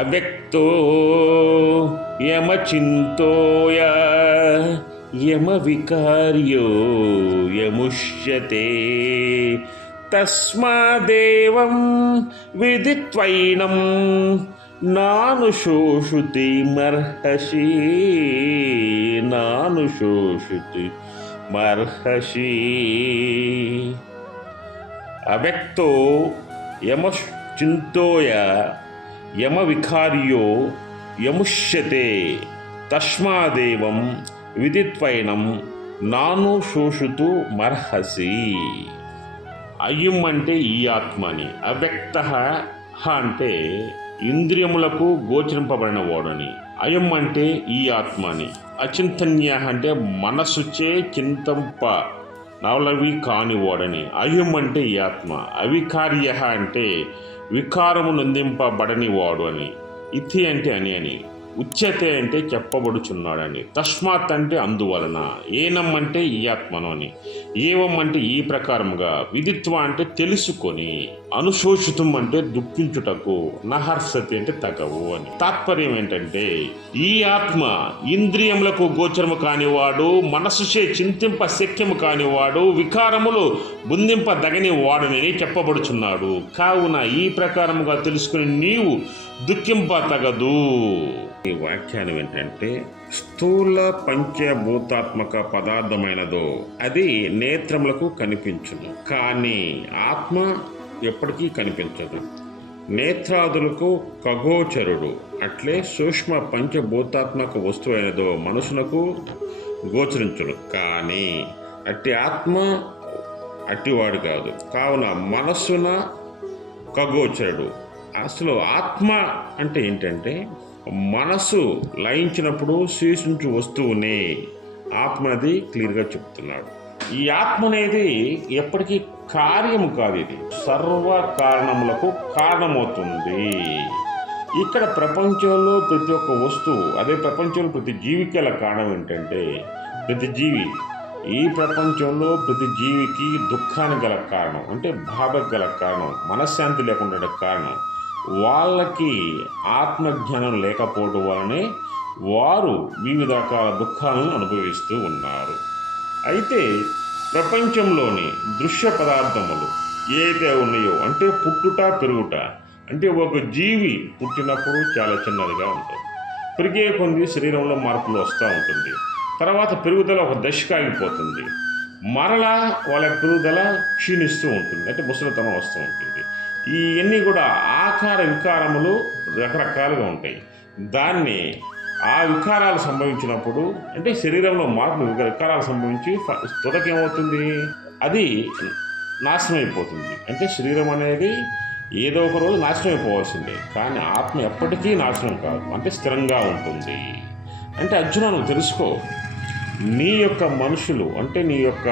అవ్యక్తో యమచింతోయ యమవికార్యో యముష్యతే తస్మాదేవం విదిత్వైనం నానుశోషుతి మర్హసి నానుశోషుతి మర్హసి. అవ్యక్తో యమచింతోయ యమవికార్యో యముష్యతే తస్మాదేవం విదిత్వైనం నాను శోషుతు మర్హసి. అయ్యం అంటే ఈ ఆత్మని, అవ్యక్త అంటే ఇంద్రియములకు గోచరింపబడిన వాడని, అయం అంటే ఈ ఆత్మని, అచింతన్య అంటే మనసుచే చింతంప నవలవి కానివాడని, అయం అంటే ఈ ఆత్మ, అవికార్య అంటే వికారము నొందింపబడని వాడు అని, ఇతి అంటే అని, ఉచ్యతే అంటే చెప్పబడుచున్నాడని, తస్మాత్ అంటే అందువలన, ఏనం అంటే ఈ ఆత్మను అని, ఏవం అంటే ఈ ప్రకారముగా, విదిత్వ అంటే తెలుసుకొని, అనుశోషితం అంటే దుఃఖించుటకు, నహర్సతి అంటే తగవు అని. తాత్పర్యం ఏంటంటే ఈ ఆత్మ ఇంద్రియములకు గోచరము కానివాడు, మనసుచే చింతింప శక్యము కానివాడు, వికారములు బుందింపదగని వాడని చెప్పబడుచున్నాడు. కావున ఈ ప్రకారముగా తెలుసుకుని నీవు దుఃఖింప తగదు. ఈ వ్యాఖ్యానం ఏంటంటే, స్థూల పంచభూతాత్మక పదార్థమైనదో అది నేత్రములకు కనిపించును, కానీ ఆత్మ ఎప్పటికీ కనిపించదు. నేత్రాదులకు ఖగోచరుడు, అట్లే సూక్ష్మ పంచభూతాత్మక వస్తువైనదో మనసునకు గోచరించును, కానీ అట్టి ఆత్మ అట్టివాడు కాదు. కావున మనస్సున ఖగోచరుడు. అసలు ఆత్మ అంటే ఏంటంటే, మనసు లయించినప్పుడు శీర్షించు వస్తువునే ఆత్మది క్లియర్గా చెప్తున్నాడు. ఈ ఆత్మ అనేది ఎప్పటికీ కార్యము కాదు, ఇది సర్వ కారణములకు కారణమవుతుంది. ఇక్కడ ప్రపంచంలో ప్రతి ఒక్క వస్తువు, అదే ప్రపంచంలో ప్రతి జీవికి గల కారణం ఏంటంటే, ప్రతి జీవి, ఈ ప్రపంచంలో ప్రతి జీవికి దుఃఖానికి గల కారణం అంటే బాధకు గల కారణం, మనశ్శాంతి లేకుండా కారణం వాళ్ళకి ఆత్మజ్ఞానం లేకపోవడం వలనే వారు వివిధ రకాల దుఃఖాలను అనుభవిస్తూ ఉన్నారు. అయితే ప్రపంచంలోని దృశ్య పదార్థములు ఏదైతే ఉన్నాయో, అంటే పుట్టుట పెరుగుట, అంటే ఒక జీవి పుట్టినప్పుడు చాలా చిన్నదిగా ఉంటుంది, పెరిగే కొన్ని శరీరంలో మార్పులు వస్తూ ఉంటుంది, తర్వాత పెరుగుదల ఒక దశకు ఆగిపోతుంది, మరలా వాళ్ళ పెరుగుదల క్షీణిస్తూ ఉంటుంది, అంటే ముసలితనం వస్తూ ఉంటుంది. ఇవన్నీ కూడా ఆకార వికారములు రకరకాలుగా ఉంటాయి. దాన్ని ఆ వికారాలు సంభవించినప్పుడు, అంటే శరీరంలో మార్పులు వికారాలు సంభవించి తుదకేమవుతుంది, అది నాశనం అయిపోతుంది. అంటే శరీరం అనేది ఏదో ఒక రోజు నాశనం అయిపోవాల్సిందే, కానీ ఆత్మ ఎప్పటికీ నాశనం కాదు, అంటే స్థిరంగా ఉంటుంది. అంటే అర్జున, నువ్వు తెలుసుకో, నీ యొక్క మనుషులు అంటే నీ యొక్క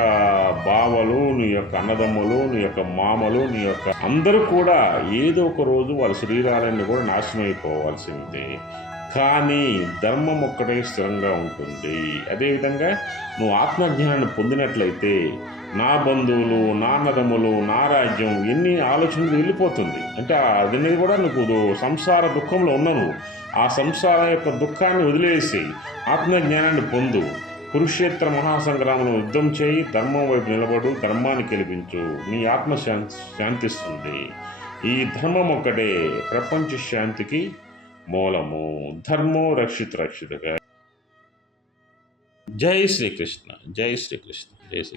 బావలు, నీ యొక్క అన్నదమ్ములు, నీ యొక్క మామలు, నీ యొక్క అందరూ కూడా ఏదో ఒక రోజు వాళ్ళ శరీరాలన్నీ కూడా నాశనం అయిపోవాల్సిందే, కానీ ధర్మం ఒక్కటే స్థిరంగా ఉంటుంది. అదేవిధంగా నువ్వు ఆత్మజ్ఞానాన్ని పొందినట్లయితే నా బంధువులు, నా అన్నదమ్ములు, నా రాజ్యం, ఎన్ని ఆలోచనలు వెళ్ళిపోతుంది. అంటే అది కూడా నువ్వు సంసార దుఃఖంలో ఉన్నావు, ఆ సంసార యొక్క దుఃఖాన్ని వదిలేసి ఆత్మజ్ఞానాన్ని పొందు. కురుక్షేత్ర మహాసంగ్రామంలో యుద్ధం చేయి, ధర్మం వైపు నిలబడు, ధర్మాన్ని గెలిపించు, నీ ఆత్మ శాంతిస్తుంది. ఈ ధర్మం ఒక్కటే ప్రపంచ శాంతికి మూలము. ధర్మో రక్షితగా. జై శ్రీకృష్ణ, జై శ్రీకృష్ణ, జై శ్రీ.